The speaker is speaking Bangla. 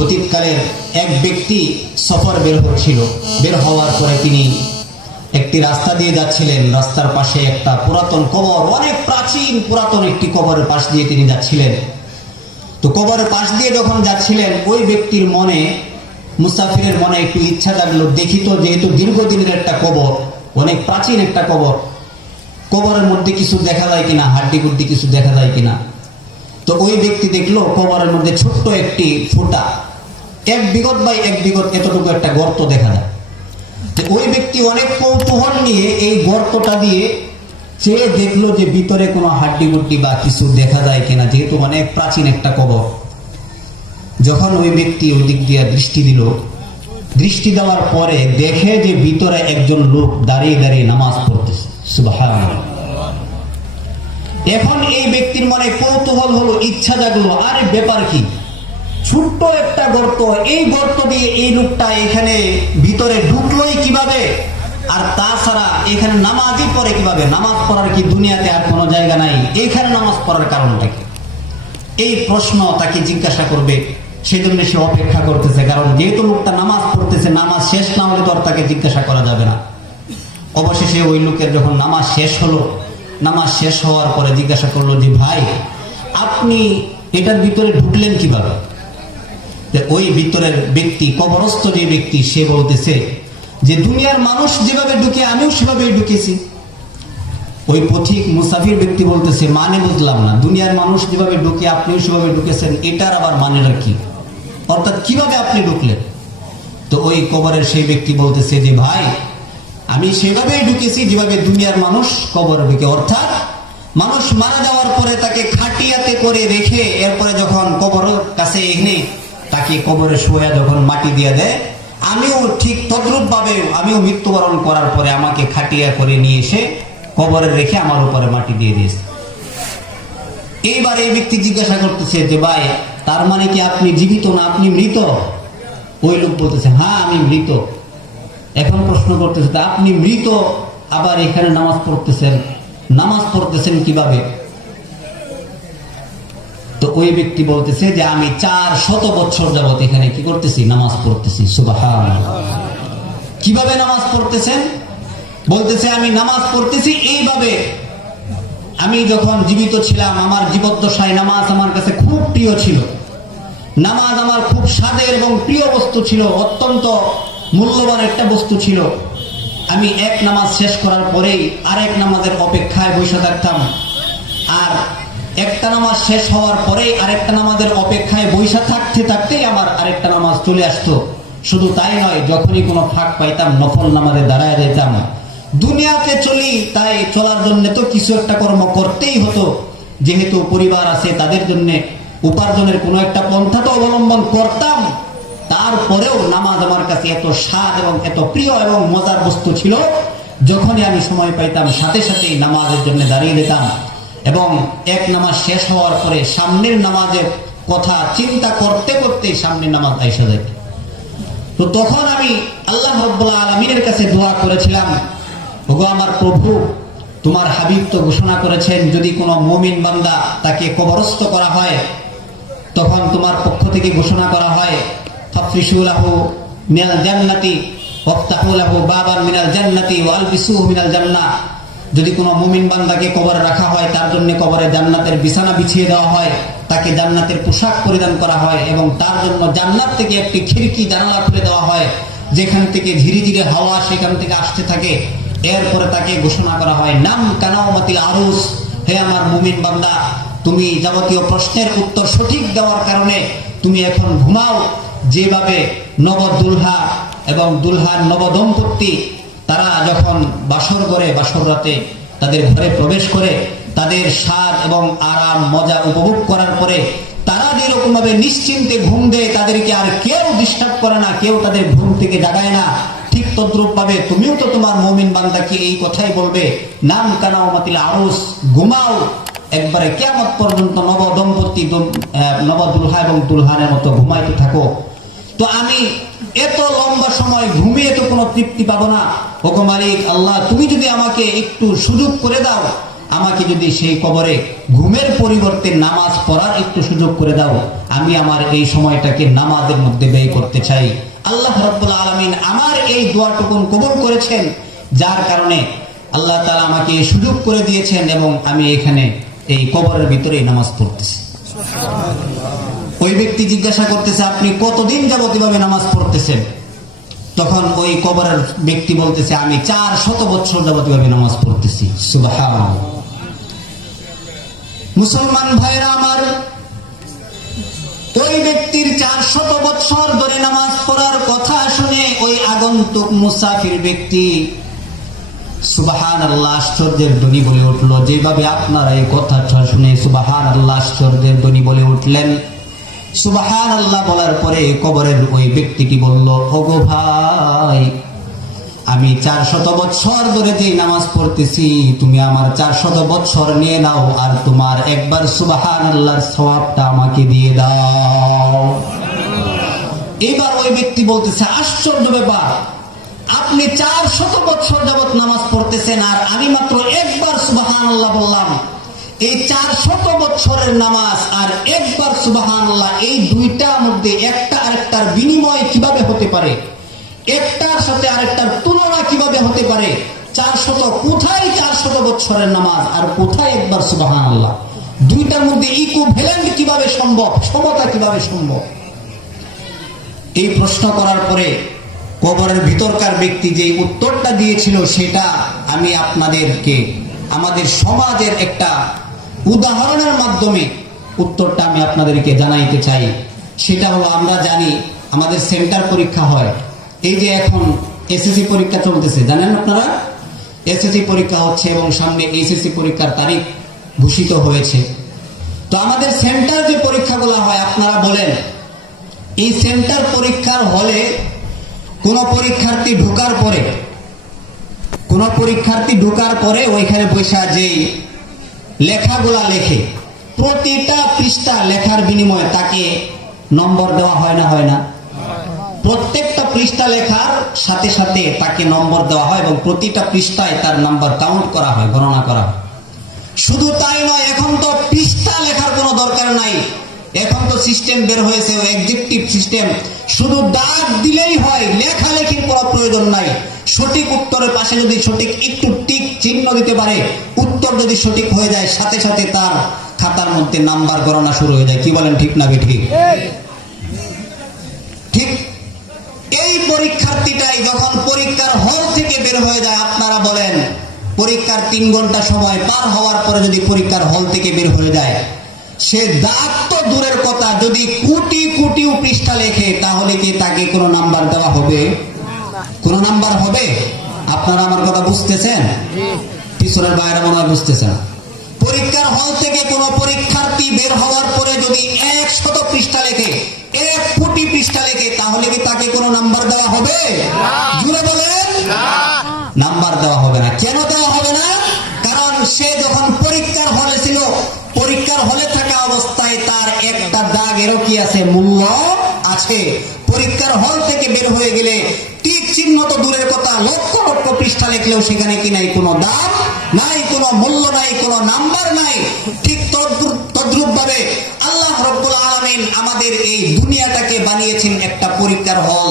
অতীতকালের এক ব্যক্তি সফর বের হওয়ার পরে তিনি একটি রাস্তা দিয়ে যাচ্ছিলেন। রাস্তার পাশে একটা পুরাতন কবর, অনেক প্রাচীন পুরাতন একটি কবরের পাশ দিয়ে তিনি যাচ্ছিলেন। তো কবরের পাশ দিয়ে যখন যাচ্ছিলেন, ওই ব্যক্তির মনে, মুসাফিরের মনে একটু ইচ্ছা জাগলো, দেখি তো, যেহেতু দীর্ঘদিনের একটা কবর, অনেক প্রাচীন একটা কবর, কবরের মধ্যে কিছু দেখা যায় কিনা, হাড্ডি গুড্ডি কিছু দেখা যায় কিনা। তো ওই ব্যক্তি দেখলো কবরের মধ্যে ছোট্ট একটি ফুটা, 1 বিঘত বাই 1 বিঘত এতটুকু একটা গর্ত দেখা যায়। ওই ব্যক্তি অনেক কৌতূহল নিয়ে এই গর্তটা দিয়ে চেয়ে দেখলো যে ভিতরে কোনো হাড্ডি গুড্ডি বা কিছু দেখা যায় কিনা, যেহেতু অনেক প্রাচীন একটা কবর। যখন ওই ব্যক্তি ওই দিক দিয়ে দৃষ্টি দেওয়ার পরে দেখে যে ভিতরে একজন লোক দাঁড়িয়ে দাঁড়িয়ে নামাজ পড়তেছে। সুবহানাল্লাহ। এখন এই ব্যক্তির মনে কৌতূহল হলো, ইচ্ছা জাগলো, আরে ব্যাপার কি, ছোট্ট একটা গর্ত, এই গর্ত দিয়ে এই লোকটা এখানে ভিতরে ঢুকলোই কিভাবে, আর তাছাড়া এখানে নামাজই পড়ে কিভাবে, নামাজ পড়ার কি দুনিয়াতে আর কোনো জায়গা নাই, এখানে নামাজ পড়ার কারণটা কি? এই প্রশ্ন তাকে জিজ্ঞাসা করবে, সেজন্য সে অপেক্ষা করতেছে। কারণ যেহেতু লোকটা নামাজ পড়তেছে, নামাজ শেষ না হলে তো আর তাকে জিজ্ঞাসা করা যাবে না। অবশেষে ওই লোকের যখন নামাজ শেষ হলো, নামাজ শেষ হওয়ার পরে জিজ্ঞাসা করলো যে ভাই, আপনি এটার ভিতরে ঢুকলেন কিভাবে? ওই ভিতরের ব্যক্তি, কবরস্থ যে ব্যক্তি, সে বলতেছে যে দুনিয়ার মানুষ যেভাবে ঢুকে আমিও সেভাবেই ঢুকেছি। ওই পথিক মুসাফির ব্যক্তি বলতেছে, মানে বুঝলাম না, দুনিয়ার মানুষ যেভাবে ঢুকে আপনিও সেভাবে ঢুকেছেন, এটার আবার মানেটা কি? অর্থাৎ কিভাবে আপনি ঢুকলেন? তো ওই কবরের সেই ব্যক্তি বলতেছে যে ভাই, আমি সেভাবেই ঢুকেছি যেভাবে দুনিয়ার মানুষ কবরে ঢুকে। অর্থাৎ মানুষ মারা যাওয়ার পরে তাকে খাটিয়াতে করে রেখে এরপরে যখন কবরের কাছে এনে তাকে কবরে শোয়া যখন মাটি দিয়ে দেয়, আমিও ঠিক তদ্রূপ ভাবে আমিও মৃত্যুবরণ করার পরে আমাকে খাটিয়া করে নিয়ে এসে কবরে রেখে আমার উপরে মাটি দিয়ে দিয়েছে। এইবার এই ব্যক্তি জিজ্ঞাসা করতেছে যে ভাই, তার মানে কি আপনি জীবিত না আপনি মৃত? ওই লোক বলতেছে, হ্যাঁ আমি মৃত। এখন প্রশ্ন করতেছে, আপনি মৃত আবার এখানে নামাজ পড়তেছেন কিভাবে? তো ওই ব্যক্তি বলতেছে যে আমি 400 বছর যাবত এখানে কি করতেছি, নামাজ পড়তেছি। সুবহানাল্লাহ। কিভাবে নামাজ পড়তেছেন? বলতেছে আমি নামাজ পড়তেছি এইভাবে, আমি যখন জীবিত ছিলাম আমার জীবদ্দশায় নামাজ আমার কাছে খুব প্রিয় ছিল। নামাজ আমার খুব স্বাদের এবং প্রিয় বস্তু ছিল, অত্যন্ত মূল্যবান একটা বস্তু ছিল। আমি এক নামাজ শেষ করার পরেই আরেক নামাজের অপেক্ষায় বসে থাকতাম, আর একটা নামাজ শেষ হওয়ার পরেই আরেকটা নামাজের অপেক্ষায় বসে থাকতে থাকতেই আমার আরেকটা নামাজ চলে আসতো। শুধু তাই নয়, যখনই কোনো ফাঁক পাইতাম নফল নামাজে দাঁড়ায় যেতাম। দুনিয়াতে চলি, তাই চলার জন্য তো কিছু একটা কর্ম করতেই হতো, যেহেতু পরিবার আছে তাদের জন্য উপার্জনের কোনো একটা পন্থা তো অবলম্বন করতাম। তারপরেও নামাজ আমার কাছে এত স্বাদ এবং এত প্রিয় এবং মজার বস্তু ছিল, যখনই আমি সময় পাইতাম সাথে সাথেই নামাজের জন্য দাঁড়িয়ে যেতাম এবং এক নামাজ শেষ হওয়ার পরে সামনের নামাজের কথা চিন্তা করতে করতে সামনের নামাজ আইসা যায়। তো তখন আমি আল্লাহ রাব্বুল আলামিনের কাছে দোয়া করেছিলাম, ওগো আমার প্রভু, তোমার হাবিব তো ঘোষণা করেছেন যদি কোনো মুমিন বান্দা তাকে কবরস্থ করা হয়, তখন তোমার পক্ষ থেকে ঘোষণা করা হয় ফাফরিশু লাহু মিনাল জান্নাতি ওয়াফতাহু লাহু বাবান মিনাল জান্নাতি ওয়া আলবিসুহু মিনাল জান্নাহ। যদি কোনো মুমিন বান্দাকে কবরে রাখা হয়, তার জন্য কবরে জান্নাতের বিছানা বিছিয়ে দেওয়া হয়, তাকে জান্নাতের পোশাক পরিধান করা হয় এবং তার জন্য জান্নাত থেকে একটি খিড়কি জানালা খুলে দেওয়া হয়, যেখান থেকে ধীরে ধীরে হাওয়া সেখান থেকে আসতে থাকে। এরপরে তাকে ঘোষণা করা হয় নাম কানাওমাতিল আরুস, হে আমার মুমিন বান্দা, তুমি যাবতীয় প্রশ্নের উত্তর সঠিক দেওয়ার কারণে তুমি এখন ঘুমাও। যেভাবে নবদুলহা এবং দুলহার নবদম্পতি তারা যখন বাসর ঘরে বাসর রাতে তাদের ঘরে প্রবেশ করে, তাদের স্বাদ এবং আরাম মজা উপভোগ করার পরে তারা যেরকম ভাবে নিশ্চিন্তে ঘুম দেয়, তাদেরকে আর কেউ ডিস্টার্ব করে না, কেউ তাদের ঘুম থেকে জাগায় না, ঠিক তদ্রূপ ভাবে তুমিও তো তোমার মুমিন বান্দাকে এই কথাই বলবে নাম কানাওমাতিল আরুস, ঘুমাও একবারে কিয়ামত পর্যন্ত নবদম্পতি নবদুলহা এবং দুলহানের মতো ঘুমাইতে থাকো। তো আমি এত লম্বা সময় ঘুমিয়ে তো কোনো তৃপ্তি পাবো না। ওগো মালিক আল্লাহ, তুমি যদি আমাকে একটু সুযোগ করে দাও, আমাকে যদি সেই কবরে ঘুমের পরিবর্তে নামাজ পড়ার একটু সুযোগ করে দাও, আমি আমার এই সময়টাকে নামাজের মধ্যে ব্যয় করতে চাই। আল্লাহ রাব্বুল আলামিন আমার এই দোয়াটুকুন কবুল করেছেন, যার কারণে আল্লাহ তাআলা আমাকে এই সুযোগ করে দিয়েছেন এবং আমি এখানে এই কবরের ভিতরে নামাজ পড়তেছি। ওই ব্যক্তি জিজ্ঞাসা করতেছে, আপনি কতদিন যাবত এভাবে নামাজ পড়তেছেন? তখন ওই কবরের ব্যক্তি বলতেছে, আমি 400 বছর যাবত এভাবে নামাজ পড়তেছি। সুবহানাল্লাহ। মুসলমান ভাইরা আমার, ওই ব্যক্তির 400 বছর ধরে নামাজ পড়ার কথা শুনে ওই আগন্তুক মুসাফির ব্যক্তি সুবহানাল্লাহ আশ্চর্যের ধ্বনি বলে উঠল। যেভাবে আপনারা এই কথাটা শুনে সুবহানাল্লাহ আশ্চর্যের ধ্বনি বলে উঠলেন, সুবহানাল্লাহ বলার পরে কবরের ওই ব্যক্তিটি বলল, ওগো ভাই, আমি 400 বছর ধরে যে নামাজ পড়তেছি, তুমি আমার 400 বছর নিয়ে নাও আর তোমার একবার সুবহানাল্লাহর সওয়াবটা আমাকে দিয়ে দাও। এবার ওই ব্যক্তি বলতেছে, আশ্চর্য ব্যাপার, আপনি 400 বছর যাবত নামাজ পড়তেছেন আর আমি মাত্র একবার সুবহানাল্লাহ বললাম। এই 400 বছরের নামাজ আর একবার সুবহানাল্লাহ, এই দুইটার মধ্যে একটা আরেকটার বিনিময় কিভাবে হতে পারে? একটার সাথে আরেকটার তুলনা কিভাবে হতে পারে? 400 কোথায় 400 বছরের নামাজ আর কোথায় একবার সুবহানাল্লাহ? দুইটার মধ্যে ইকুইভ্যালেন্ট কিভাবে সম্ভব, সমতা কিভাবে সম্ভব? এই প্রশ্ন করার পরে কবরের ভিতরকার ব্যক্তি যে উত্তরটা দিয়েছিল, সেটা আমি আপনাদেরকে আমাদের সমাজের একটা উদাহরণের মাধ্যমে উত্তরটা আমি আপনাদেরকে জানাইতে চাই। সেটা হলো, আমরা জানি আমাদের সেন্টার পরীক্ষা হয়। এই যে এখন এসএসসি পরীক্ষা চলতেছে, জানেন আপনারা? এসএসসি পরীক্ষা হচ্ছে এবং সামনে এইচএসসি পরীক্ষার তারিখ ঘোষিত হয়েছে। তো আমাদের সেন্টার যে পরীক্ষাগুলো হয়, আপনারা বলেন, এই সেন্টার পরীক্ষার হলে কোন পরীক্ষার্থী ঢোকার পরে ওইখানে বৈশা যে লেখাগুলা লেখে, প্রতিটা পৃষ্ঠা লেখার বিনিময়ে তাকে নম্বর দেওয়া হয় না? প্রত্যেকটা পৃষ্ঠা লেখার সাথে সাথে তাকে নম্বর দেওয়া হয় এবং প্রতিটা পৃষ্ঠায় তার নাম্বার কাউন্ট করা হয়, গণনা করা হয়। শুধু তাই নয়, এখন তো পৃষ্ঠা লেখার কোনো দরকার নাই। এখন তো সিস্টেম বের হয়েছে, এক্সিকিউটিভ সিস্টেম। শুধু দাগ দিলেই হয়, লেখালেখির কোনো প্রয়োজন নাই। সঠিক উত্তরের পাশে যদি সঠিক একটু টিক চিহ্ন দিতে পারে, উত্তর যদি সঠিক হয়ে যায়, সাথে সাথে তার খাতার মধ্যে নাম্বার গণনা শুরু হয়ে যায়। কি বলেন, ঠিক না বেঠিক? ঠিক এই পরীক্ষার্থীটাই যখন পরীক্ষার হল থেকে বের হয়ে যায়, আপনারা বলেন, পরীক্ষার 3 ঘন্টা সময় পার হওয়ার পরে যদি পরীক্ষার হল থেকে বের হয়ে যায়, সে দাগ তো দূরের কথা, যদি কোটি কোটি পৃষ্ঠা লেখে, তাহলে কি তাকে কোনো নাম্বার দেওয়া হবে? কোনো নাম্বার হবে? আপনারা আমার কথা বুঝতেছেন? পিছনের বাইরে মনে হয় বুঝতেছেন। পরীক্ষার হল থেকে কোনো পরীক্ষার্থী বের হওয়ার পরে যদি 100 পৃষ্ঠা লেখে, 1 কোটি পৃষ্ঠা লেখে, তাহলে কি তাকে কোনো নাম্বার দেওয়া হবে? জুড়ে বলেন, নাম্বার দেওয়া হবে না। কেন দেওয়া হবে না? কারণ সে যখন পরীক্ষার হলে ছিল, পরীক্ষার হলে থাকা অবস্থায় তার একটা দাগেরও কি আছে? মূল্য আছে। পরীক্ষার হল থেকে বের হয়ে গেলে টিক চিহ্ন তো দূরের কথা, লক্ষ লক্ষ পৃষ্ঠা লিখলেও সেখানে কি নাই? কোনো দাম নাই, কোনো মূল্য নাই, কোনো নাম্বার নাই। ঠিক তদ্রূপ ভাবে আল্লাহ রাব্বুল আলামিন আমাদের এই দুনিয়াটাকে বানিয়েছেন একটা পরীক্ষার হল।